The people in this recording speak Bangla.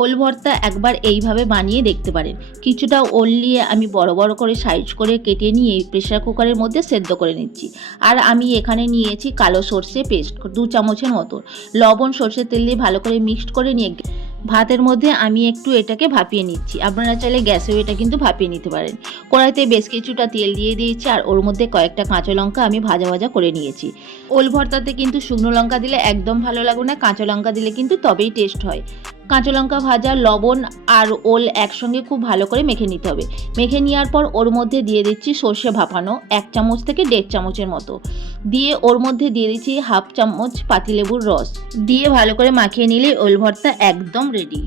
ওল ভর্তা একবার এইভাবে বানিয়ে দেখতে পারেন। কিছুটা ওল নিয়ে আমি বড় বড় করে সাইজ করে কেটে নিয়ে প্রেসার কুকারের মধ্যে সেদ্ধ করে নিচ্ছি। আর আমি এখানে নিয়েছি কালো সর্ষে পেস্ট 2 চামচের মতো। লবণ সর্ষের তেল দিয়ে ভালো করে মিক্সড করে নিয়ে ভাতের মধ্যে আমি একটু এটাকে ভাপিয়ে নিচ্ছি। আপনারা চাইলে গ্যাসেও এটা কিন্তু ভাপিয়ে নিতে পারেন। কড়াইতে বেশ কিছুটা তেল দিয়ে দিয়েছি আর ওর মধ্যে কয়েকটা কাঁচা লঙ্কা আমি ভাজা ভাজা করে নিয়েছি। ওল ভর্তাতে কিন্তু শুকনো লঙ্কা দিলে একদম ভালো লাগবে না, কাঁচা লঙ্কা দিলে কিন্তু তবেই টেস্ট হয়। কাঁচা লঙ্কা ভাজা, লবণ আর ওল একসঙ্গে খুব ভালো করে মেখে নিতে হবে। মেখে নেওয়ার পর ওর মধ্যে দিয়ে দিচ্ছি সর্ষে ভাপানো 1 চামচ থেকে 1.5 চামচের মতো। দিয়ে ওর মধ্যে দিয়ে দিচ্ছি হাফ চামচ পাতিলেবুর রস। দিয়ে ভালো করে মাখিয়ে নিলে ওল ভর্তা একদম রেডি।